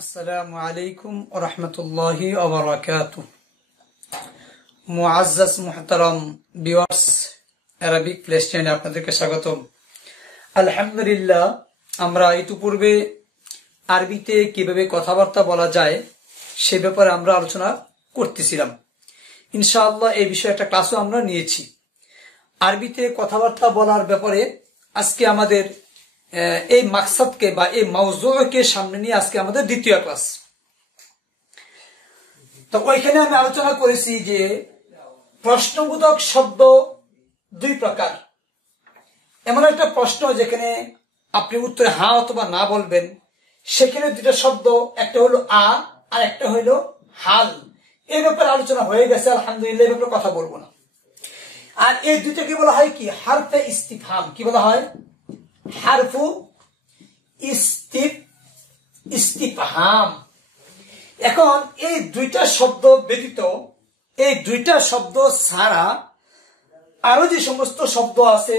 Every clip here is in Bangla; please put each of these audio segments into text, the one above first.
আসসালামু আলাইকুম ওয়া রাহমাতুল্লাহি ওয়া বারাকাতুহু। মুআজ্জাজ মুহতারাম ভিউয়ার্স, আরবিক প্লে চ্যানেলে আপনাদেরকে স্বাগতম। আলহামদুলিল্লাহ, আমরা ইতিপূর্বে আরবিতে কিভাবে কথাবার্তা বলা যায় সে ব্যাপারে আমরা আলোচনা করতেছিলাম। ইনশাআল্লাহ এই বিষয়ে একটা ক্লাসও আমরা নিয়েছি। আরবিতে কথাবার্তা বলার ব্যাপারে আজকে আমাদের এই মাকসাদকে বা এই মাউজুকে সামনে নিয়ে আজকে আমাদের দ্বিতীয় ক্লাস। তো ওইখানে আমি আলোচনা করেছি যে প্রশ্নবোধক শব্দ দুই প্রকার। এমন একটা প্রশ্ন যেখানে আপনি উত্তরে হ্যাঁ অথবা না বলবেন, সেখানে দুটা শব্দ, একটা হলো আর একটা হলো হাল। এই ব্যাপারে আলোচনা হয়ে গেছে, আলহামদুলিল্লাহ এই ব্যাপারে কথা বলবো না। আর এই দুইটাকে বলা হয় কি? হারফে ইস্তিফহাম। কি বলা হয়? হারফু ইস্তিফহাম। এখন এই দুইটা শব্দ ব্যতীত, এই দুইটা শব্দ ছাড়া আরো যে সমস্ত শব্দ আছে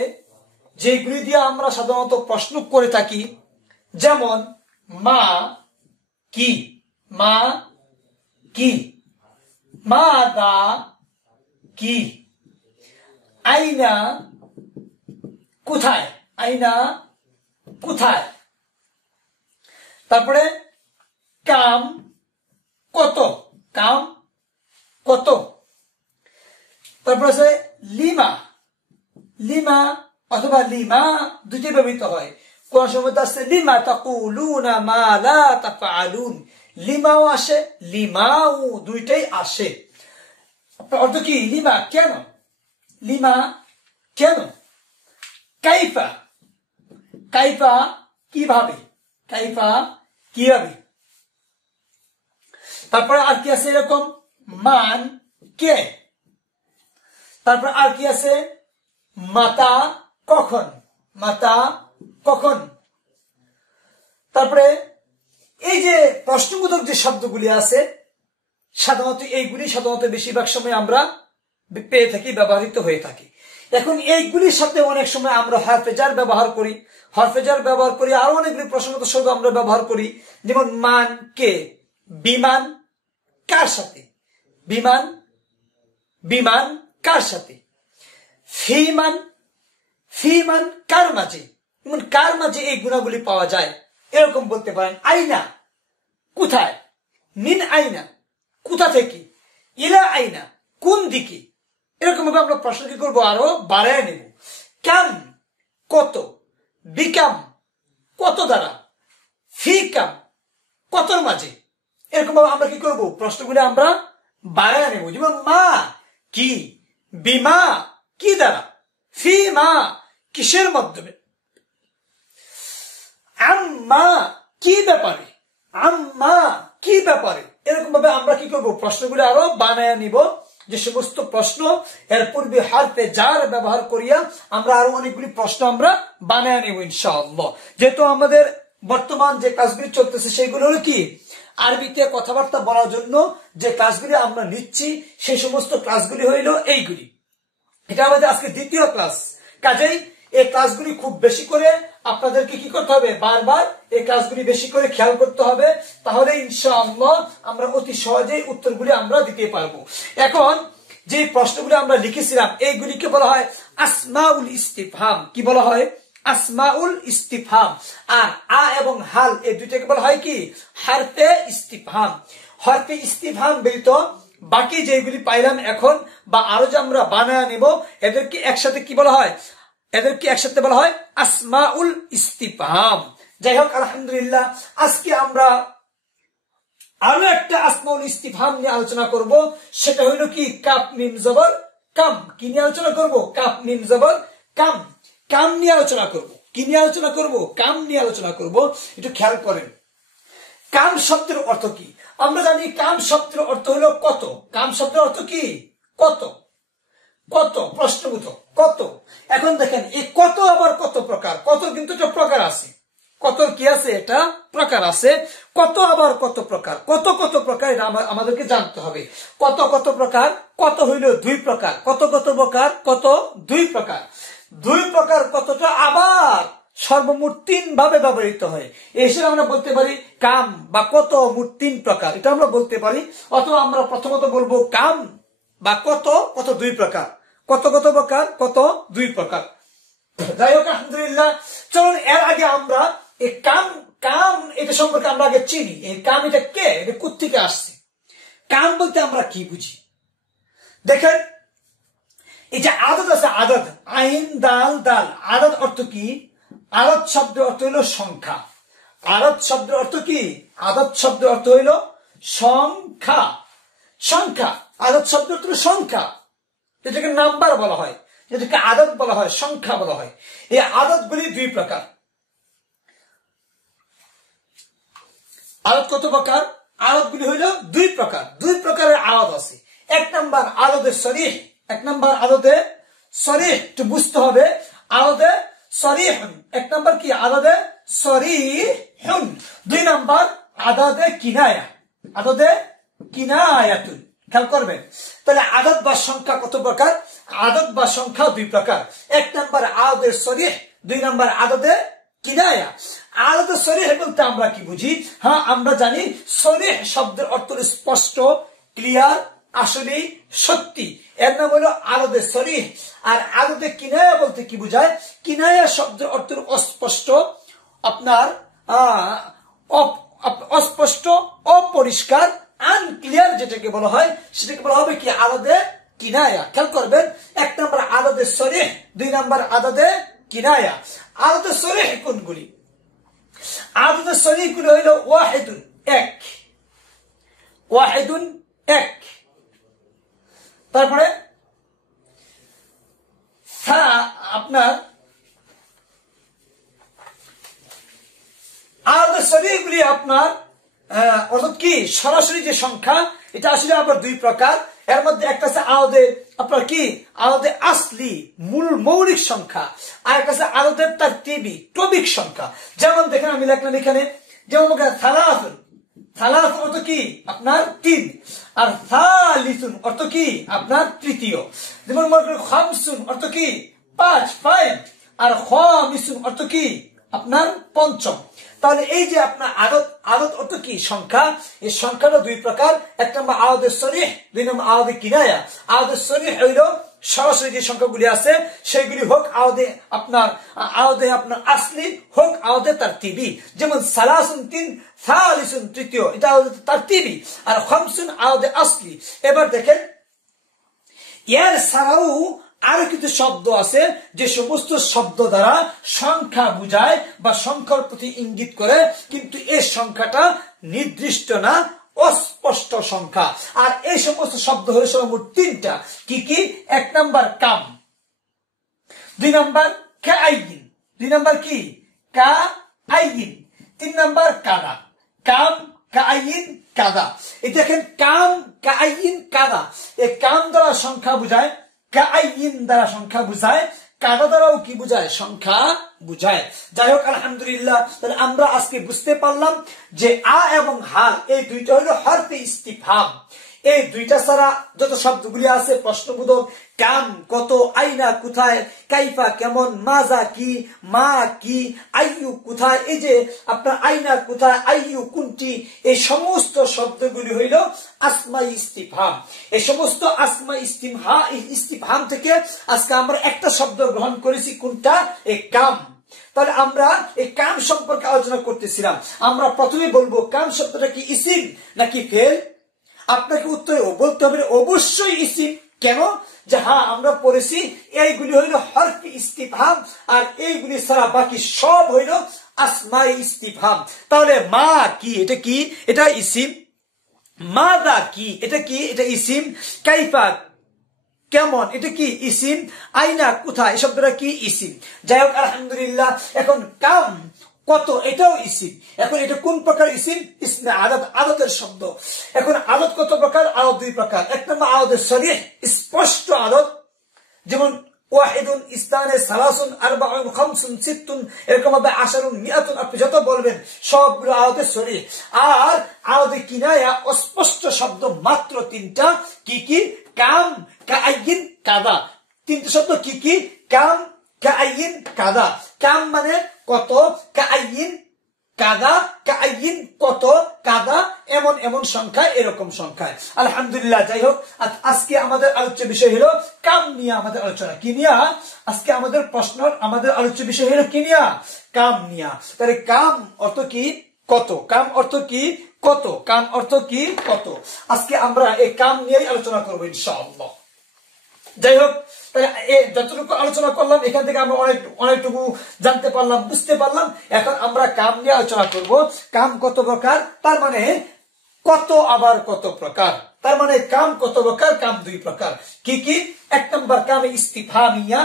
যেগুলি দিয়ে আমরা সাধারণত প্রশ্ন করে থাকি, যেমন মা কি, মা কি, মা দা কি, আইনা কোথায়, আইনা কোথায়, তারপরে কাম কত, কাম কত, তারপরে আছে লিমা, লিমা অথবা লিমা দুইটি ব্যবহৃত হয়। কোন সময় আসছে লিমা তাকুলুনা মা লা তাফআলুন, লিমাও আসে লিমাও দুইটাই আসে। অর্থ কি? লিমা কেন, লিমা কেন, কাইফা, কাইফা কিভাবে, কাইফা কিভাবে। তারপরে আর কি আছে এরকম? মান কে। তারপর আর কি আছে? মাতা কখন, মাতা কখন। তারপরে এই যে প্রশ্নবোধক যে শব্দগুলি আছে, সাধারণত এইগুলি সাধারণত বেশিরভাগ সময় আমরা পেয়ে থাকি, ব্যবহৃত হয়ে থাকে। এখন এইগুলির সাথে অনেক সময় আমরা হরফেজার ব্যবহার করি, হরফেজার ব্যবহার করি, আরো অনেকগুলি প্রশ্নবোধক শব্দ আমরা ব্যবহার করি। যেমন মান কে, বিমান কার সাথে, বিমান, বিমান কার সাথে, ফিমান, ফিমান কার মাঝে, যেমন কার মাঝে এই গুণাগুলি পাওয়া যায়, এরকম বলতে পারেন। আইনা কোথায়, মিন আইনা কোথা থেকে, ইলা আইনা কোন দিকে। এরকম ভাবে আমরা প্রশ্ন কি করবো? আরো বাড়ায় নেব। কাম কত, বিকাম কত দ্বারা, ফিকাম কতর মাঝে। এরকম ভাবে আমরা কি করবো? প্রশ্নগুলি আমরা বাড়ায় নেব। যেমন মা কি, বিমা কি দ্বারা, ফি মা কিসের মাধ্যমে, আম্মা কি ব্যাপারে, আম্মা কি ব্যাপারে। এরকম ভাবে আমরা কি করবো? প্রশ্নগুলি আরো বানায় নিব। যে সমস্ত প্রশ্ন এর পূর্বে হারফে জার ব্যবহার করিয়া আমরা আরো অনেকগুলি প্রশ্ন আমরা বানায় নিব ইনশাআল্লাহ। যেহেতু আমাদের বর্তমান যে ক্লাসগুলি চলতেছে সেগুলো হলো কি? আরবিতে কথাবার্তা বলার জন্য যে ক্লাসগুলি আমরা নিচ্ছি, সেই সমস্ত ক্লাসগুলি হইল এইগুলি। এটা আমাদের আজকে দ্বিতীয় ক্লাস। কাজেই এই ক্লাসগুলি খুব বেশি করে আপনাদেরকে কি করতে হবে? বারবার এই ক্লাসগুলি বেশি করে খেয়াল করতে হবে, তাহলে ইনশাআল্লাহ আমরা অতি সহজেই উত্তরগুলি আমরা দিতে পারবো। এখন যে প্রশ্নগুলি আমরা লিখেছিলাম এইগুলিকে বলা হয় আসমাউল ইস্তিফহাম। কি বলা হয়? আসমাউল ইস্তিফহাম। আর এবং হাল এই দুইটাকে বলা হয় কি? হারফে ইস্তিফহাম। হরফে ইস্তিফহাম ব্যতীত বাকি যেগুলি পাইলাম এখন বা আরো যে আমরা বানায় নিব, এদেরকে একসাথে কি বলা হয়? এদেরকে একসাথে বলা হয় আসমাউল ইস্তিফহাম। যাই হোক, আলহামদুলিল্লাহ আজকে আমরা আরো একটা আসমাউল ইস্তিফহাম নিয়ে আলোচনা করব। সেটা হইল কি? কাফ মিম জবর কাম। কি নিয়ে আলোচনা করব? কাফ মিম জবর কাম। কাম নিয়ে আলোচনা করব। কি নিয়ে আলোচনা করব? কাম নিয়ে আলোচনা করব। একটু খেয়াল করেন, কাম শব্দের অর্থ কি? আমরা জানি কাম শব্দের অর্থ হলো কত। কাম শব্দের অর্থ কি? কত, কত প্রশ্নবোধক কত। এখন দেখেন এই কত আবার কত প্রকার। কত কিন্তু একটা প্রকার আছে, কত কি আছে? এটা প্রকার আছে। কত আবার কত প্রকার, কত কত প্রকার, এটা আমাদেরকে জানতে হবে। কত কত প্রকার, কত হইল দুই প্রকার, কত কত প্রকার, কত দুই প্রকার। দুই প্রকার কতটা আবার সর্বমোট 3 ভাবে ব্যবহৃত হয়। এই হিসেবে আমরা বলতে পারি কাম বা কত মোট 3 প্রকার, এটা আমরা বলতে পারি। অথবা আমরা প্রথমত বলবো কাম বা কত, কত 2 প্রকার, কত কত প্রকার, কত 2 প্রকার। যাই হোক আলহামদুলিল্লাহ, চলুন এর আগে আমরা এই কাম কাম এটা সম্পর্কে আমরা আগে চিনি। এই কাম এটা কে, এটা কোত্থেকে আসছে, কাম বলতে আমরা কি বুঝি। দেখেন এই যে আদত আছে, আদত, আইন দাল দাল, আদত অর্থ কি? আদত শব্দের অর্থ হইল সংখ্যা। আদত শব্দের অর্থ কি? আদত শব্দের অর্থ হইল সংখ্যা। সংখ্যা, আদত শব্দের অর্থ হলো সংখ্যা, যেটাকে নাম্বার বলা হয়, যেটাকে আদত বলা হয়, সংখ্যা বলা হয়। এই আদতগুলি 2 প্রকার। আদত কত প্রকার? আদতগুলি হইল 2 প্রকার। 2 প্রকারের আদত আছে। 1 নাম্বার আদতে সরিহ, 1 নাম্বার আদতে সরিহ, একটু বুঝতে হবে। আদতে সরিহুন, 1 নাম্বার কি? আদতে সরিহুন। 2 নাম্বার আদতে কিনায়া, আদতে কিনায়াতুন। খেয়াল করবেন তাহলে আদত বা সংখ্যা কত প্রকার? আদত বা সংখ্যা 2 প্রকার। 1 নাম্বার আদতে সরিহ, 2 নাম্বার আদতে কিনায়া। আদতে সরিহ বলতে আমরা কি বুঝি? হ্যাঁ, আমরা জানি সরিহ শব্দের অর্থ স্পষ্ট, ক্লিয়ার, আসলে সত্যি, এর নাম হলো আদতে সরিহ। আর আদতে কিনায়া বলতে কি বুঝায়? কিনায়া শব্দের অর্থ অস্পষ্ট, আপনার অস্পষ্ট, অপরিষ্কার, আনক্লিয়ার, যেটাকে বলা হয় সেটাকে বলা হবে কি? আদতে কিনায়া। খেয়াল করবেন 1 নাম্বার আদতে সরিহ, 2 নাম্বার আদতে কিনায়া। আদতে সরিহ কোনগুলি? আদতে সরিহ গুলি হইল ওয়াহিদুন, 1, ওয়াহিদুন 1। তারপরে আপনার আদতে সরিহ গুলি আপনার অর্থাৎ কি সরাসরি যে সংখ্যা, এটা আসলে আবার 2 প্রকার। এর মধ্যে একটা আছে আদতে আপনার কি? আদতে আসলি, মূল মৌলিক সংখ্যা। আর একটা আছে আদতে তারতিবি, টবিক সংখ্যা। যেমন দেখেন আমি লিখলাম এখানে, যেমন সালাসুন, সালাসুন অর্থ কি? আপনার 3। আর সালিসুন অর্থ কি? আপনার তৃতীয়। যেমন মনে করেন খামসুন অর্থ কি? 5। আর খামিসুন অর্থ কি? আপনার 5ম। তাহলে এই যে আপনার আদত, আদত অর্থ কি? সংখ্যা। এই সংখ্যাটা 2 প্রকার। 1 নম্বর আদতে সরিহ, 2 নম্বর আদতে কিনায়া। আদতে সরিহ হইল সরাসরি যে সংখ্যাগুলি আছে সেইগুলি হোক আদতে আপনার আসলি, হোক আদতে তারতিবি। যেমন সালাসুন 3, সালিসুন তৃতীয়, এটা আদতে তারতিবি। আর খামসুন আদতে আসলি। এবার দেখেন এর ছাড়াও আরো কিছু শব্দ আছে যে সমস্ত শব্দ দ্বারা সংখ্যা বুঝায় বা সংখ্যার প্রতি ইঙ্গিত করে, কিন্তু এই সংখ্যাটা নির্দিষ্ট না, অস্পষ্ট সংখ্যা। আর এই সমস্ত শব্দ হলো সর্বমোট 3টা। কি কি? 1 নাম্বার কাম, 2 নাম্বার কাআইন, 2 নাম্বার কি? কাআইন, 3 নাম্বার কাদা। কাম, কাআইন, কাদা। এই দেখেন কাম, কাআইন, কাদা, এই কাম দ্বারা সংখ্যা বুঝায়, কাআইন দ্বারা সংখ্যা বুঝায়, কাদা দ্বারাও কি বুঝায়? সংখ্যা বুঝায়। যাই হোক আলহামদুলিল্লাহ, তাহলে আমরা আজকে বুঝতে পারলাম যে আ এবং হাল এই 2টা হলো হরফে ইস্তিফহাম। এই 2টা ছাড়া যত শব্দগুলি আছে প্রশ্নবোধক, কাম কত, আইনা কোথায়, কাইফা কেমন, মাজা কি, মা কি, আইয়ু কোথায়, এই যে আপনার আইনা কোথায়, আইয়ু কোনটি, এই সমস্ত শব্দগুলি হইল আসমাই ইস্তিফহাম। এই সমস্ত আসমাই ইস্তিফহাম থেকে আজকে আমরা একটা শব্দ গ্রহণ করেছি, কোনটা? এই কাম। তাহলে আমরা এই কাম সম্পর্কে আলোচনা করতেছিলাম। আমরা প্রথমে বলবো কাম শব্দটা কি ইসিম নাকি ফেল? আপনাকে উত্তরে বলতে হবে অবশ্যই ইসিম। কেন? যে হ্যাঁ আমরা পড়েছি এইগুলি হইল হরফে ইস্তিফহাম, আর এইগুলি ছাড়া বাকি সব হইল আসমাই ইস্তিফহাম। তাহলে মা কি? এটা কি? এটা ইসিম। মাদা কি? এটা কি? এটা ইসিম। কাইফা কেমন? এটা কি? ইসিম। আইনা কোথায়? এই শব্দটা কি? ইসিম। যাই হোক আলহামদুলিল্লাহ, এখন কাম কত, এটাও ইসিম। এখন এটা কোন প্রকার ইসিম? ইসমে আদত, আদতের শব্দ। এখন আদত কত প্রকার? আদত 2 প্রকার। 1 নম্বর আদতে সরিহ, স্পষ্ট আদত, যেমন ওয়াহিদুন, ইসনানে, সালাসুন, আরবাউন, খামসুন, সিত্তুন, এরকম ভাবে আশারুন, মিয়াতুন, আপনি যত বলবেন সবগুলো আদতে সরিহ। আর আদতে কিনায়া অস্পষ্ট শব্দ মাত্র 3টা। কি কি? কাম, কাআইন, কাদা। 3টা শব্দ কি কি? কাম, কাআইন কাদা, কাম মানে কত, কাআইন কাদা, কাআইন কত, কাদা এমন এমন সংখ্যা, এরকম সংখ্যা। আলহামদুলিল্লাহ। যাই হোক, আজকে আমাদের আলোচ্য বিষয় হলো কাম নিয়ে আমাদের আলোচনা। কি নিয়া? আজকে আমাদের প্রশ্ন, আমাদের আলোচ্য বিষয় হলো কি নিয়া? কাম নিয়া। তাহলে কাম অর্থ কি? কত। কাম অর্থ কি? কত। কাম অর্থ কি? কত। আজকে আমরা এই কাম নিয়েই আলোচনা করবো ইনশাআল্লাহ। যাই হোক, যতটুকু আলোচনা করলাম এখান থেকে আমরা অনেকটুকু জানতে পারলাম, বুঝতে পারলাম। এখন আমরা কাম নিয়ে আলোচনা করব। কাম কত প্রকার, তার মানে কত আবার কত প্রকার, তার মানে কাম কত প্রকার? কাম দুই প্রকার। কি কি? এক নম্বর কামে ইস্তিফহামিয়া,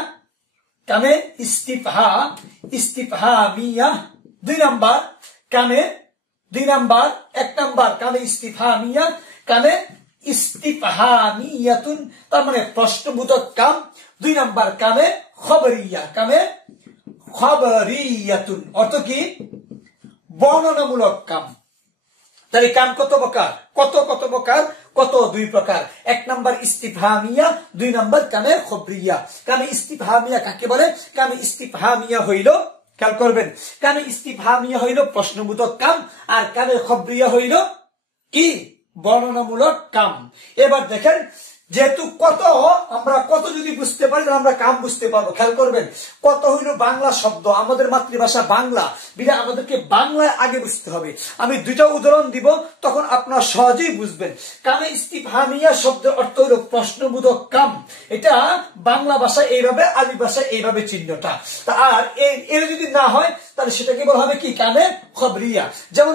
কামে ইস্তিফহামিয়া। দুই নম্বর কামে, এক নম্বর কামে ইস্তিফহামিয়া, কামে ইস্তিফহামিয়াতুন, তার মানে প্রশ্নবোধক কাম। দুই নম্বর কামে খবরিয়া, কামে খবরিয়াতুন অর্থ কি? বর্ণনামূলক কাম। তাহলে কাম কত প্রকার? কত কত প্রকার? কত দুই প্রকার। এক নম্বর ইস্তিফহামিয়া, দুই নম্বর কামে খবরিয়া। কামে ইস্তিফহামিয়া কাকে বলে? কামে ইস্তিফহামিয়া হইল, খেয়াল করবেন, কামে ইস্তিফহামিয়া হইল প্রশ্নবোধক কাম, আর কামে খবরিয়া হইল কি? বর্ণনামূলক কাম। এবার দেখেন, যেহেতু কত, আমরা কত যদি বুঝতে পারি আমরা কাম বুঝতে পারবো। খেয়াল করবেন, কত হইল বাংলা শব্দ, আমাদের মাতৃভাষা বাংলা, বিধায় আমাদেরকে বাংলায় আগে বুঝতে হবে। আমি দুইটা উদাহরণ দিব, তখন আপনারা সহজেই বুঝবেন। কামে ইস্তিফহামিয়া শব্দের অর্থ হইল প্রশ্নবোধক কাম। এটা বাংলা ভাষা এইভাবে, আরবি ভাষা এইভাবে চিহ্নটা। আর এর যদি না হয় তাহলে সেটাকে বলা হবে কি? কামে খবরিয়া। যেমন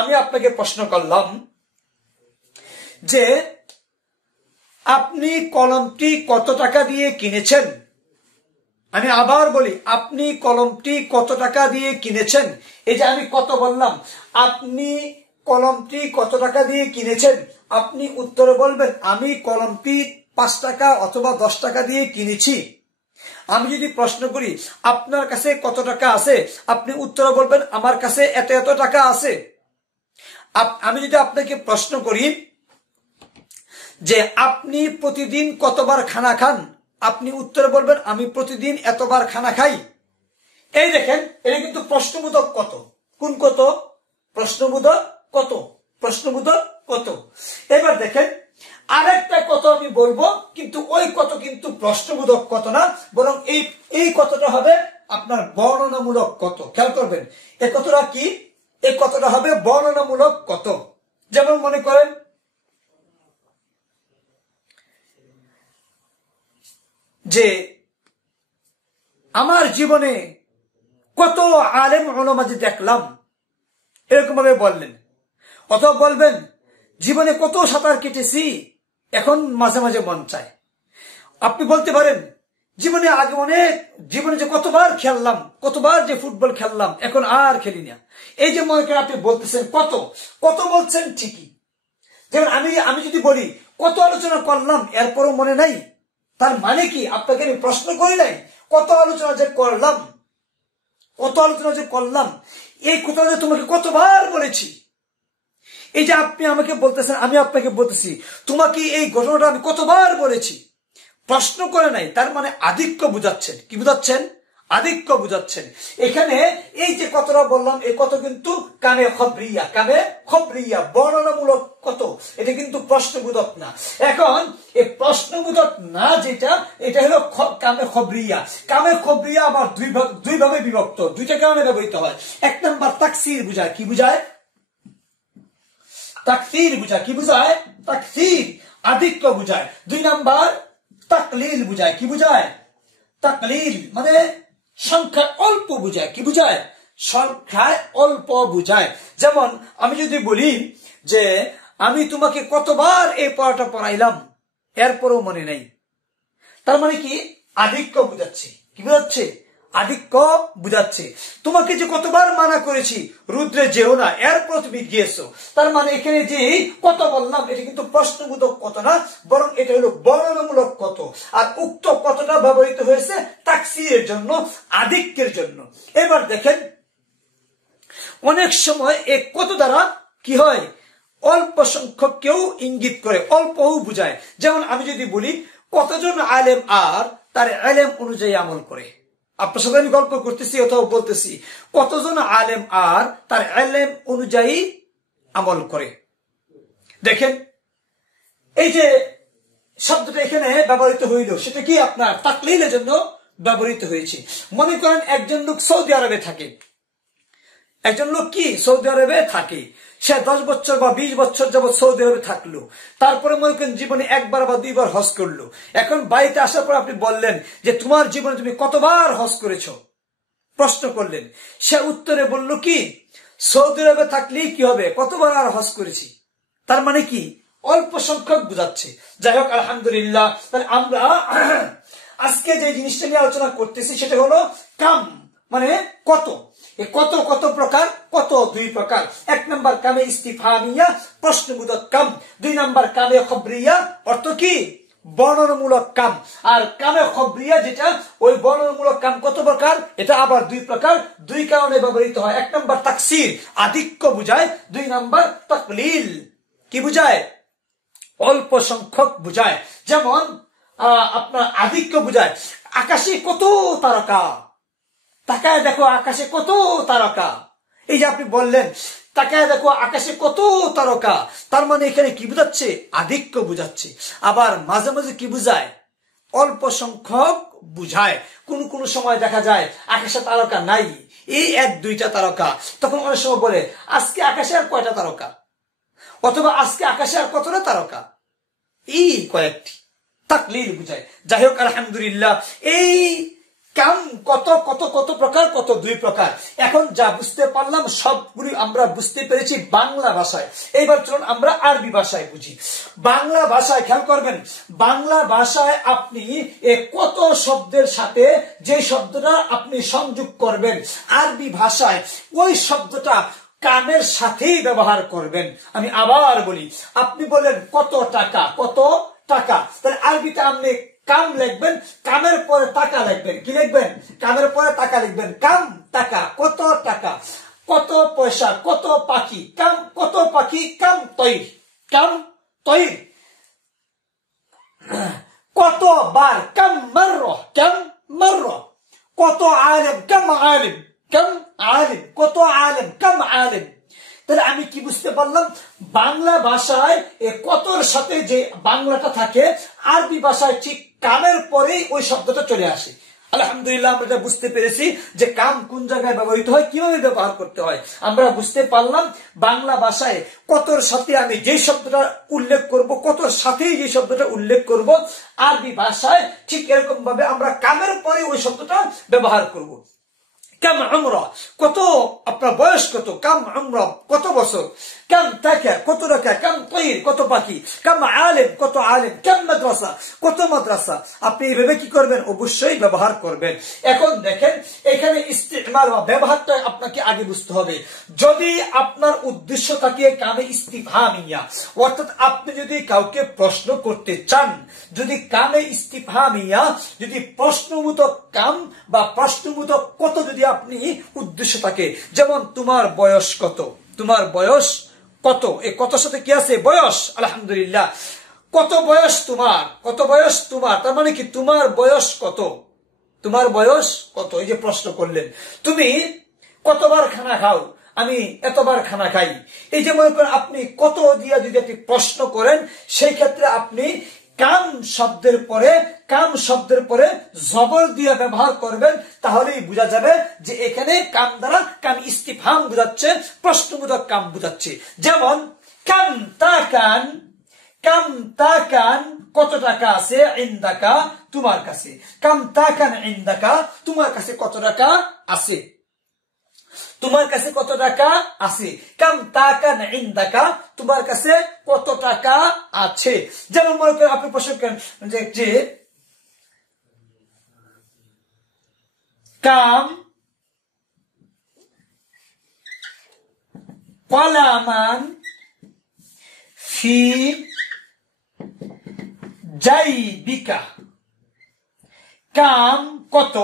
আমি আপনাকে প্রশ্ন করলাম যে আপনি কলমটি কত টাকা দিয়ে কিনেছেন? আমি আবার বলি, আপনি কলমটি কত টাকা দিয়ে কিনেছেন? এই যে আমি কত বললাম, আপনি কলমটি কত টাকা দিয়ে কিনেছেন? আপনি উত্তরে বলবেন আমি কলমটি 5 টাকা অথবা 10 টাকা দিয়ে কিনেছি। আমি যদি প্রশ্ন করি আপনার কাছে কত টাকা আছে? আপনি উত্তরে বলবেন আমার কাছে এত এত টাকা আছে। আমি যদি আপনাকে প্রশ্ন করি যে আপনি প্রতিদিন কতবার খানা খান? আপনি উত্তরে বলবেন আমি প্রতিদিন এতবার খানা খাই। এই দেখেন, এটা কিন্তু প্রশ্নবোধক কত। কোন কত? প্রশ্নবোধক কত, প্রশ্নবোধক কত। এবার দেখেন, আরেকটা কত আমি বলবো, কিন্তু ওই কত কিন্তু প্রশ্নবোধক কত না, বরং এই কতটা হবে আপনার বর্ণনামূলক কত। খেয়াল করবেন, এই কতটা কি? এই কতটা হবে বর্ণনামূলক কত। যেমন মনে করেন, যে আমার জীবনে কত আলেম উলামা দেখলাম, এরকম ভাবে বললেন। অথবা বলবেন জীবনে কত সাঁতার কেটেছি, এখন মাঝে মাঝে মন চায়। আপনি বলতে পারেন জীবনে আগে অনেক, জীবনে যে কতবার খেললাম, কতবার যে ফুটবল খেললাম, এখন আর খেলি না। এই যে মনে করেন আপনি বলতেছেন কত, কত বলছেন ঠিকই। যেমন আমি যদি বলি কত আলোচনা করলাম, এরপরও মনে নাই, তার মানে কি? আপনাকে আমি প্রশ্ন করি নাই, কত আলোচনা যে করলাম, কত আলোচনা যে করলাম, এই কথা যে তোমাকে কতবার বলেছি। এই যে আপনি আমাকে বলতেছেন, আমি আপনাকে বলতেছি তোমাকে এই ঘটনাটা আমি কতবার বলেছি, প্রশ্ন করে নাই, তার মানে আধিক্য বুঝাচ্ছেন। কি বুঝাচ্ছেন? আধিক্য বুঝাচ্ছেন। এখানে এই যে কতটা বললাম, এই কত কিন্তু কামে খবরিয়া, কামে খবরিয়া বর্ণনামূলক কত, এটা কিন্তু প্রশ্নবোধক না। এখন এই প্রশ্নবোধক না যেটা, এটা হলো কামে খবরিয়া। কামে খবরিয়া আবার দুই ভাবে বিভক্ত, দুইটা কারণে ব্যবহৃত হয়। এক নম্বর তাকসির বুঝায়। কি বুঝায়? তাকসির বুঝায়। কি বুঝায়? তাকসির, আধিক্য বুঝায়। দুই নাম্বার তাকলিল বুঝায়। কি বুঝায়? তাকলিল মানে সংখ্যা অল্প বুঝায়। কি বুঝায়? সংখ্যায় অল্প বুঝায়। যেমন আমি যদি বলি যে আমি তোমাকে কতবার এই পড়াটা পড়াইলাম, এরপরও মনে নেই, তার মানে কি? আধিক্য বুঝাচ্ছে। কি বুঝাচ্ছে? আধিক্য বুঝাচ্ছে। তোমাকে যে কতবার মানা করেছি রুদ্রে যেও না, এরপর তুমি গিয়েছো, তার মানে এখানে যে কত বললাম, এটা কিন্তু প্রশ্নবোধক কত না, বরং এটা হলো বর্ণনামূলক কত। আর উক্ত কতটা ব্যবহৃত হয়েছে তাকসিরের জন্য, আধিক্যের জন্য। এবার দেখেন, অনেক সময় এই কত দ্বারা কি হয়? অল্প সংখ্যককেও ইঙ্গিত করে, অল্পও বুঝায়। যেমন আমি যদি বলি কতজন আলেম আর তার ইলম অনুযায়ী আমল করে, আপনার সাথে আমি গল্প করতেছি অথবা বলতেছি, কতজন আলেম আর তার ইলম অনুযায়ী আমল করে। দেখেন এই যে শব্দটা এখানে ব্যবহৃত হইল, সেটা কি আপনার তাকলিলের জন্য ব্যবহৃত হয়েছে। মনে করেন একজন লোক সৌদি আরবে থাকে, একজন লোক কি সৌদি আরবে থাকে, সে 10 বছর বা 20 বছর যাবৎ সৌদি আরবে থাকলো, তারপরে মনে করেন জীবনে একবার বা 2বার হজ করলো। এখন বাড়িতে আসার পর আপনি বললেন যে তোমার জীবনে তুমি কতবার হজ করেছো, প্রশ্ন করলেন। সে উত্তরে বলল কি, সৌদি আরবে থাকলেই কি হবে, কতবার আর হজ করেছি। তার মানে কি অল্প সংখ্যক বুঝাচ্ছে। যাই হোক আলহামদুলিল্লাহ, তাহলে আমরা আজকে যে জিনিসটা নিয়ে আলোচনা করতেছি সেটা হলো কাম, মানে কত। কত কত প্রকার, কত 2 প্রকার। 1 নম্বর কামে ইস্তিফহামিয়া, প্রশ্নবোধক কাম। 2 নম্বর কামে খবরিয়া, অর্থ কি বর্ণনামূলক কাম। আর কামে খবরিয়া যেটা, ওই বর্ণনামূলক কাম কত প্রকার, এটা আবার 2 প্রকার, 2 কারণে ব্যবহৃত হয়। 1 নম্বর তাকসির, আধিক্য বুঝায়। 2 নম্বর তাকলিল, কি বুঝায়, অল্প সংখ্যক বুঝায়। যেমন আপনার আধিক্য বুঝায়, আকাশে কত তারকা, তাকায় দেখো আকাশে কত তারকা। এই যে আপনি বললেন তাকায় দেখো আকাশে কত তারকা, তার মানে এখানে কি বুঝাচ্ছে, আধিক্য বুঝাচ্ছে। আবার মাঝে মাঝে কি বুঝায়, অল্প সংখ্যক বুঝায়। কোন কোন সময় দেখা যায় আকাশে তারকা নাই, এই 1-2টা তারকা, তখন অনেক সময় বলে আজকে আকাশে আর কয়টা তারকা, অথবা আজকে আকাশে আর কতটা তারকা, এই কয়েকটি, তাকলিল বুঝায়। যাই হোক আলহামদুলিল্লাহ, এই কাম কত কত কত প্রকার, কত 2 প্রকার। এখন যা বুঝতে পারলাম সবগুলি আমরা বুঝতে পেরেছি বাংলা ভাষায়। এইবার চলুন আমরা আরবি ভাষায় বুঝি। বাংলা ভাষায় খেয়াল করবেন, বাংলা ভাষায় আপনি কত শব্দের সাথে যে শব্দটা আপনি সংযোগ করবেন, আরবি ভাষায় ওই শব্দটা কামের সাথেই ব্যবহার করবেন। আমি আবার বলি, আপনি বলেন কত টাকা, কত টাকা, তাহলে আরবিতে আপনি কাম লিখবেন, কামের পরে টাকা লিখবেন। কি লিখবেন, কামের পরে টাকা লিখবেন। কাম টাকা, কত টাকা, কত পয়সা, কত পাখি, কাম কত পাখি, কাম তৈর, কাম তৈর, কত বার, কাম মারর, কাম মারর, কত আলেম, কাম আলেম, কাম আলেম, কত আলেম, কাম আলেম। তাহলে আমি কি বুঝতে পারলাম, বাংলা ভাষায় কতর সাথে যে বাংলাটা থাকে, আরবি ভাষায় ঠিক কামের পরেই ওই শব্দটা চলে আসে। আলহামদুলিল্লাহ, আমরা এটা বুঝতে পেরেছি যে কাম কোন জায়গায় ব্যবহৃত হয়, কিভাবে ব্যবহার করতে হয়। আমরা বুঝতে পারলাম বাংলা ভাষায় কতর সাথে আমি যে শব্দটা উল্লেখ করব, কতর সাথেই যে শব্দটা উল্লেখ করব, আরবি ভাষায় ঠিক এরকম ভাবে আমরা কামের পরে ওই শব্দটা ব্যবহার করব। কাম উমরা, কত আপনার বয়স কত, কাম উমরা কত বছর, কাম টাকা কত টাকা, কাম তৈর কত পাখি, কাম আলেম কত আলেম, কাম মাদ্রাসা কত মাদ্রাসা। আপনি এইভাবে কি করবেন, অবশ্যই ব্যবহার করবেন। এখন দেখেন এখানে ইস্তেমাল বা ব্যবহারটা আপনাকে আগে বুঝতে হবে। যদি আপনার উদ্দেশ্য থাকে কামে ইস্তিফহামিয়া, অর্থাৎ আপনি যদি কাউকে প্রশ্ন করতে চান, যদি কামে ইস্তিফহামিয়া, যদি প্রশ্নবোধক কাম বা প্রশ্নবোধক কত যদি আপনি উদ্দেশ্য থাকে, যেমন তোমার বয়স কত, তোমার বয়স কত, এই কত সাথে কি আছে, বয়স। আলহামদুলিল্লাহ, কত বয়স তোমার, কত বয়স তোমার, তার মানে কি তোমার বয়স কত, তোমার বয়স কত। এই যে প্রশ্ন করলেন, তুমি কতবার খানা খাও, আমি এতবার খানা খাই। এই যে মনে করেন আপনি কত দিয়া যদি আপনি প্রশ্ন করেন, সেই ক্ষেত্রে আপনি কাম শব্দের পরে, কাম শব্দের পরে জবর দিয়ে ব্যবহার করবেন, তাহলেই বোঝা যাবে যে এখানে কাম দ্বারা কাম ইস্তিফহাম বোঝাচ্ছে, প্রশ্নবোধক কাম বোঝাচ্ছে। যেমন কাম তাকান, কাম তাকান কত টাকা আছে, ইনদাকা তোমার কাছে, কাম তাকান ইনদাকা তোমার কাছে কত টাকা আছে, তোমার কাছে কত টাকা আছে, কাম তাকান ইনদাকা তোমার কাছে কত টাকা আছে। যেমন মনে করেন আপনি প্রশ্ন করেন যে কাম কলামান ফি জাইবিকা, কাম কত,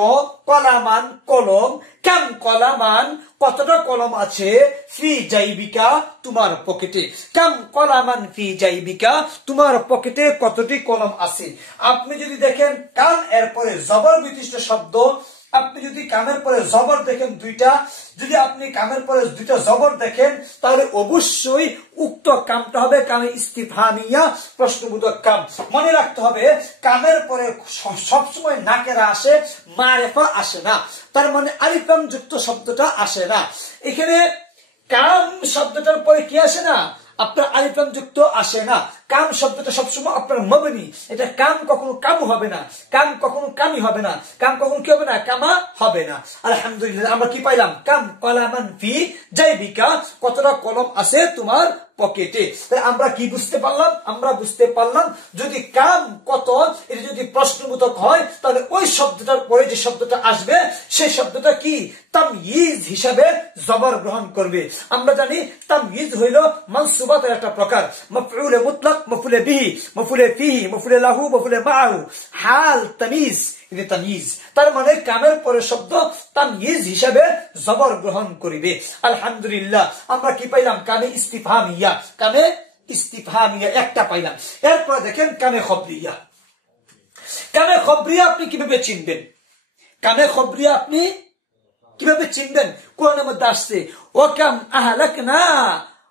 কলামান কলম, কাম কলামান কতটা কলম আছে, ফি জাইবিকা তোমার পকেটে, কাম কলামান ফি জাইবিকা তোমার পকেটে কতটি কলম আছে। আপনি যদি দেখেন কাম এরপরে জবর বিশিষ্ট শব্দ আপনি যদি কামের পরে জবর দেখেন দুইটা, যদি আপনি কামের পরে দুইটা জবর দেখেন, তাহলে অবশ্যই উক্ত কামটা হবে কামে ইস্তিফহামিয়া, প্রশ্নবোধক কাম। মনে রাখতে হবে কামের পরে সবসময় নাকেরা আসে, মারিফা আসে না, তার মানে আলিফ লাম যুক্ত শব্দটা আসে না। এখানে কাম শব্দটার পরে কি আসে না, আপনার আলিফ লাম যুক্ত আসে না। কাম শব্দটা সবসময় আপনার মবনি, এটা কাম কখনো কামু হবে না, কাম কখনো কামি হবে না, কাম কখনো কি হবে না, কামা হবে না। আলহামদুলিল্লাহ, আমরা কি পাইলাম? কাম কলামান ফি জাইবিকা, কতটা কলম আছে তোমার পকেটে। তাই আমরা কি বুঝতে পারলাম? আমরা বুঝতে পারলাম যদি কাম কত এটা যদি প্রশ্নবোধক হয়, তাহলে ওই শব্দটার পরে যে শব্দটা আসবে সেই শব্দটা কি তাময়িজ হিসাবে জবর গ্রহণ করবে। আমরা জানি তাময়িজ হইল মানসুবাতের একটা প্রকার, মাফউলে মুতলাক, মাফউলে বিহি, মাফউলে ফিহি, মাফউলে লাহু, মাফউলে মাআহু, হাল তামিজ, এটা তামিজ। তার মানে কামের পরে শব্দ তামিজ হিসাবে জবর গ্রহণ করিবে। আলহামদুলিল্লাহ, আমরা কি পাইলাম? কামে ইস্তিফহামিয়া, কামে ইস্তিফহামিয়া একটা পাইলাম। এরপর দেখেন কামে খবরিয়া। কামে খবরিয়া আপনি কিভাবে চিনবেন? কামে খবরিয়া আপনি কিভাবে চিনবেন? কোরআনের মধ্যে আসছে ওয়াকাম আহলাকনা,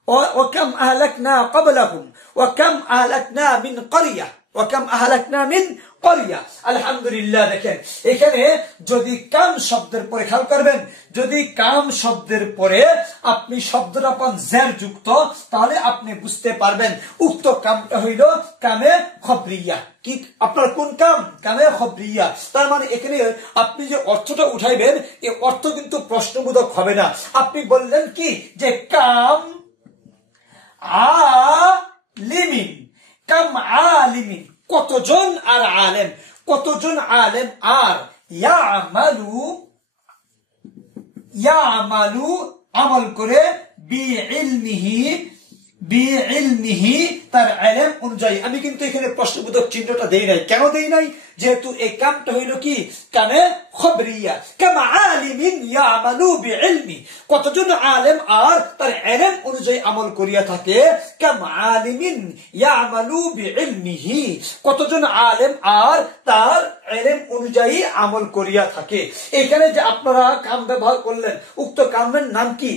ওয়াকাম আহলাকনা ক্বাবলাহুম, ওয়াকাম আহলাকনা মিন ক্বরিয়া, ওয়াকাম আহলাকনা মিন ক্বরিয়া। আলহামদুলিল্লাহ, দেখেন এখানে যদি কাম শব্দের পরে খেয়াল করবেন, যদি কাম শব্দের পরে আপনি শব্দটা পান জের যুক্ত, তাহলে আপনি বুঝতে পারবেন উক্ত কামটা হইল কামে খবরিয়া। কি আপনার কোন কাম? কামে খবরিয়া। তার মানে এখানে আপনি যে অর্থটা উঠাইবেন, এই অর্থ কিন্তু প্রশ্নবোধক হবে না। আপনি বললেন কি যে কাম আলিমিন, কাম আলিমিন, কতজন আর আলেম, কতজন আলেম আর ইয়ামালু, ইয়ামালু আমল করে, বিইলমিহি, বিইলমিহি তার ইলম অনুযায়ী। আমি কিন্তু এখানে প্রশ্নবোধক চিহ্নটা দেই নাই। কেন দেই নাই? যেহেতু এই কামটা হইল কি কামে খবরিয়া। কামা আলিমিন ইয়ামালু বিইলমি, কতজন আলেম আর তার ইলম অনুযায়ী আমল করিয়া থাকে। কামা আলিমিন ইয়ামালু বিইলমিহি, কতজন আলেম আর তার ইলম অনুযায়ী আমল করিয়া থাকে। এখানে যে আপনারা কাম ব্যবহার করলেন, উক্ত কামের নাম কি?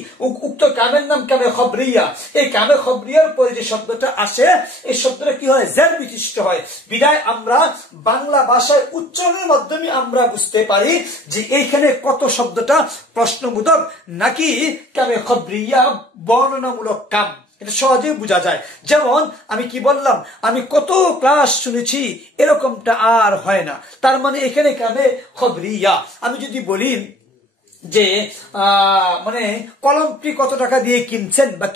উক্ত কামের নাম কামে খবরিয়া। এই কামে খবরিয়ার পরে যে শব্দটা আসে, এই শব্দটা কি হয়? জের বিশিষ্ট হয়। বিদায় আমরা বাংলা ভাষায় উচ্চারণের মাধ্যমে আমরা বুঝতে পারি যে এইখানে কত শব্দটা প্রশ্নবোধক নাকি কামে খবরিয়া বর্ণনামূলক কাম, এটা সহজেই বোঝা যায়। যেমন আমি কি বললাম, আমি কত ক্লাস শুনেছি, এরকমটা আর হয় না। তার মানে এখানে কামে খবরিয়া। আমি যদি বলি যে মানে কলমটি কত টাকা দিয়ে কিনছেন বা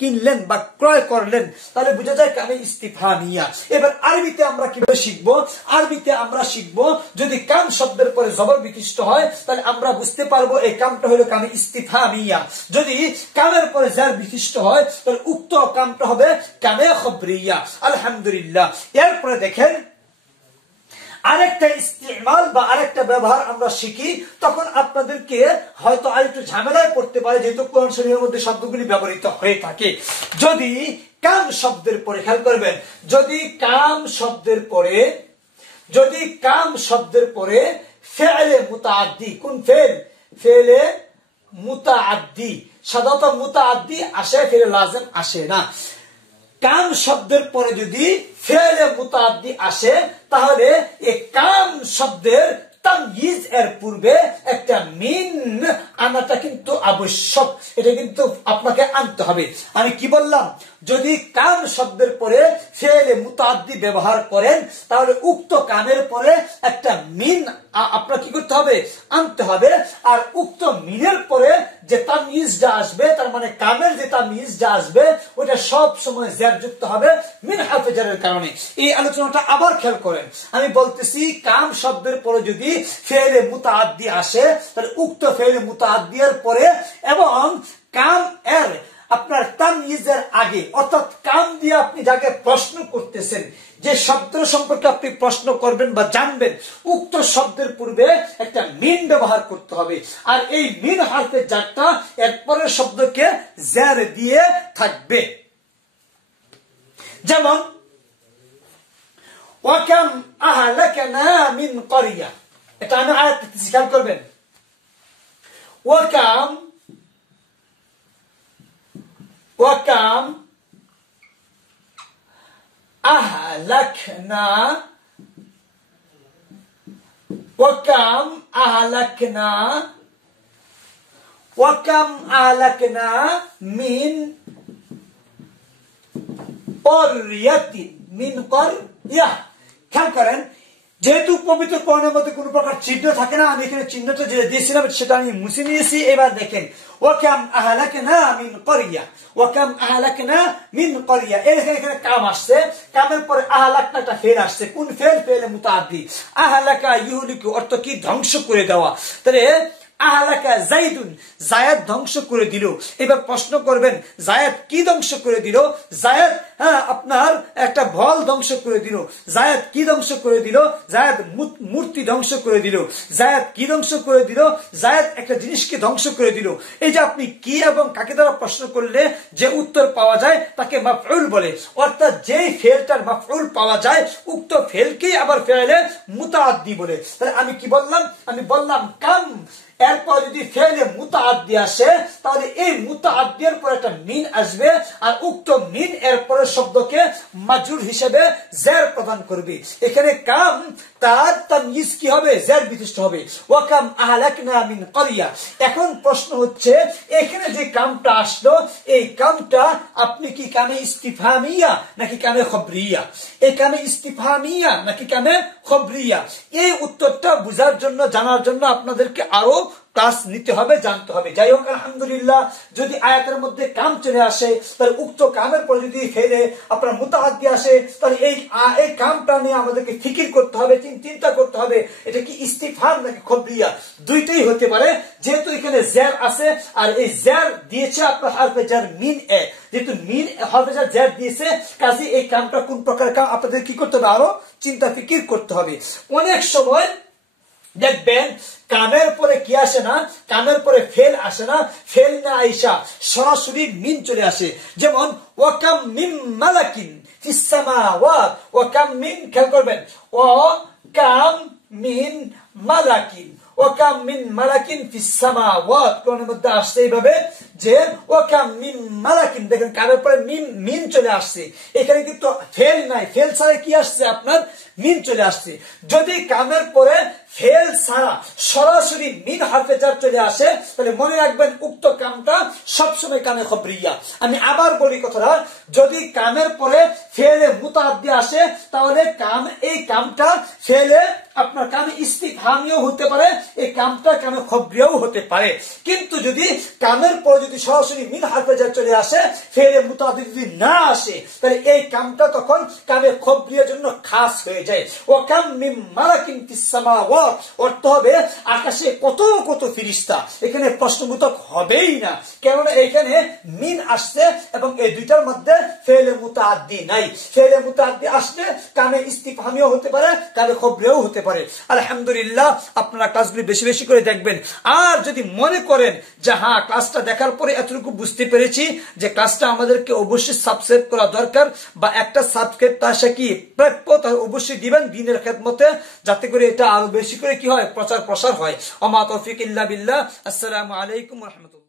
কিনলেন বা ক্রয় করলেন, তাহলে বোঝা যায় কামে ইস্তিফহামিয়া। এবার আরবিতে আমরা কিভাবে শিখবো? আরবিতে আমরা শিখবো যদি কাম শব্দের পরে জবর বিশিষ্ট হয়, তাহলে আমরা বুঝতে পারবো এই কামটা হলো কামে ইস্তিফহামিয়া। যদি কামের পরে জার বিশিষ্ট হয়, তাহলে উক্ত কামটা হবে কামে খবরিয়া। আলহামদুলিল্লাহ, এরপরে দেখেন আরেকটা ইস্তেমাল বা আরেকটা ব্যবহার আমরা শিখি, তখন আপনাদেরকে হয়তো আর একটু ঝামেলায় পড়তে পারে, যেহেতু কোরআন শরীফের মধ্যে শব্দগুলি ব্যবহৃত হয়ে থাকে। যদি কাম শব্দের পরে, খেয়াল করবেন, যদি কাম শব্দের পরে, যদি কাম শব্দের পরে ফেলে মুতাআদ্দি, কোন ফেল? ফেলে মুতাআদ্দি। সাধারণত মুতাআদ্দি আসে, ফেলে লাজিম আসে না। কাম শব্দের পরে যদি ফেলে মুতাআদ্দি আসে, তাহলে এই কাম শব্দের তাময়িজ এর পূর্বে একটা মিন আনাটা কিন্তু আবশ্যক, এটা কিন্তু আপনাকে আনতে হবে। আমি কি বললাম? যদি কাম শব্দের পরে ফেলে মুতাআদ্দি ব্যবহার করেন, তাহলে উক্ত কামের পরে একটা মিন আপনার কি করতে হবে? আনতে হবে। আর উক্ত মিনের পরে যে তাময়িজটা আসবে, তার মানে কামের যে তাময়িজটা আসবে, ওটা সব সময় জের যুক্ত হবে মিন হারফে জারের কারণে। এই আলোচনাটা আবার খেয়াল করেন। আমি বলতেছি কাম শব্দের পরে যদি ফেলে মুতাআদ্দি আসে, তাহলে উক্ত ফেলে মুতাআদ্দি এর পরে এবং কাম এর আপনার তাময়িজের আগে, অর্থাৎ কাম দিয়ে আপনি যাকে প্রশ্ন করতেছেন, যে শব্দ সম্পর্কে আপনি প্রশ্ন করবেন বা জানবেন, উক্ত শব্দের পূর্বে একটা মিন ব্যবহার করতে হবে। আর এই মিন হারফে জারটা এরপরের শব্দকে জের দিয়ে থাকবে। যেমন ওয়াকাম আহলাকনা মিন ক্বরিয়া, এটা আমি আয়াত লিখতেছি, খেয়াল করবেন। ওয়াকাম আহলাকনা মিন করিয়া। খেয়াল করেন, যেহেতু পবিত্র কোরআনের মধ্যে কোন প্রকার চিহ্ন থাকে না, আমি এখানে চিহ্নটা যে দিয়েছিলাম সেটা আমি মুছে নিয়েছি। এবার দেখেন, ওয়াকাম আহলাকনা মিন করিয়া, ওয়াকাম আহলাকনা মিন করিয়া, এখানে কাম আসছে, কামের পরে আহলাকনা একটা ফেল আসছে। কোন ফেল? ফেল মুতাআদ্দি। আহলাকা ইউহলিকু অর্থ কি? ধ্বংস করে দেওয়া। তাহলে আহলাকা যাইদুন, জায়েদ ধ্বংস করে দিল। এবার প্রশ্ন করবেন, জায়েদ কি ধ্বংস করে দিল? জায়েদ আপনার একটা ভল ধ্বংস করে দিল। জায়েদ কি ধ্বংস করে দিল? জায়েদ মূর্তি ধ্বংস করে দিল। জায়েদ কি ধ্বংস করে দিল? জায়েদ একটা জিনিসকে ধ্বংস করে দিল। এই যে আপনি কি এবং কাকে দ্বারা প্রশ্ন করলে যে উত্তর পাওয়া যায় তাকে মাফউল বলে। অর্থাৎ যেই ফেলটার মাফউল পাওয়া যায় উক্ত ফেলকেই আবার ফেলে মুতাআদ্দি বলে। তাহলে আমি কি বললাম? আমি বললাম কাম, এরপর যদি ফেলে মুতাআদ্দি আসে তাহলে এই মুতাআদ্দির পর একটা মিন আসবে, আর উক্ত মিন এর পরের শব্দকে মাজরুর হিসেবে জের প্রদান করবে। এখানে কাম তার তাময়িজ কি হবে? জের বিশিষ্ট হবে। ওয়াকাম আহলাকনা মিন করিয়া। এখন প্রশ্ন হচ্ছে, এখানে যে কামটা আসলো এই কামটা আপনি কি কামে ইস্তিফহামিয়া নাকি কামে খবরিয়া? এই কামে ইস্তিফহামিয়া নাকি কামে খবরিয়া? এই উত্তরটা বুঝার জন্য, জানার জন্য আপনাদেরকে আরো ক্লাস নিতে হবে, জানতে হবে। যাই হোক, আলহামদুলিল্লাহ, যদি আয়াতের মধ্যে কাম চলে আসে তাহলে উক্ত কামের পর যদি ফেলে আপনার মুতাআদ্দি আসে তাহলে এই কামটা নিয়ে আমাদেরকে ফিকির করতে হবে, চিন্তা করতে হবে এটা কি ইস্তিফহাম নাকি খবরিয়া। দুইটাই হতে পারে, যেহেতু এখানে জের আছে আর এই জের দিয়েছে আপনার হরফে জার মিন এ, যেহেতু মিন হরফে জার জের দিয়েছে কাজে এই কামটা কোন প্রকার কাম আপনাদের কি করতে হবে? আরো চিন্তা ফিকির করতে হবে। অনেক সময় দেখবেন কামের পরে কি আসে না, কামের পরে ফেল আসে না, ফেল না আইসা সরাসরি মিন চলে আসে। যেমন ওয়াকাম মিন মালাকিন ফিস সামাওয়াত, ওয়াকাম মিন, খেয়াল করবেন, ওয়াকাম মিন মালাকিন, ওয়াকাম মিন মালাকিন ফিস সামাওয়াত, কোরআনের মধ্যে আসছে এইভাবে যে ওয়াকাম মিন মালাকিন। দেখেন কামের পরে মিন চলে আসছে, এখানে কিন্তু ফেল নাই, ফেল ছাড়া কি আসছে? আপনার মিন চলে আসছে। যদি কামের পরে ফেল ছাড়া সরাসরি মিন হরফে জার চলে আসে তাহলে মনে রাখবেন উক্ত কামটা সবসময় কামে খবরিয়া। আমি আবার বলি কথাটা, যদি কামের পরে ফেলে মুতাআদ্দি আসে তাহলে এই কামটা ফেলে আপনার কামে ইস্তিফহামিও হতে পারে, এই কামটা কামে খবরিয়াও হতে পারে। কিন্তু যদি কামের পরে যদি সরাসরি মিন হরফে জার চলে আসে, ফেলে মুতাআদ্দি যদি না আসে তাহলে এই কামটা তখন কামে খবরিয়ার জন্য খাস হয়ে যায়। ওয়াকাম মিন মালাকিন ফিস সামাওয়াত অর্থ হবে আকাশে কত কত ফেরেশতা। এখানে প্রশ্নবোধক হবেই না, কেননা এখানে মিন আসছে এবং এই দুইটার মধ্যে ফেলে মুতাআদ্দি নাই। ফেলে মুতাআদ্দি আসলে কামে ইস্তিফহামিও হতে পারে, কামে খবরিয়াও হতে পারে। আলহামদুলিল্লাহ, আপনারা ক্লাসগুলি বেশি বেশি করে দেখবেন। আর যদি মনে করেন যে হ্যাঁ ক্লাসটা দেখার পরে এতটুকু বুঝতে পেরেছি যে ক্লাসটা আমাদেরকে অবশ্যই সাবস্ক্রাইব করা দরকার বা একটা সাবস্ক্রাইব তার সাথে কি প্রাপ্য, তার অবশ্যই দিবেন দ্বীনের খেদমতে, যাতে করে এটা আরো বেশি করে কি হয়, প্রচার প্রসার হয়। ওমা তৌফিক ইল্লা বিল্লাহ। আসসালামু আলাইকুম ওয়া রাহমাতুল্লাহ।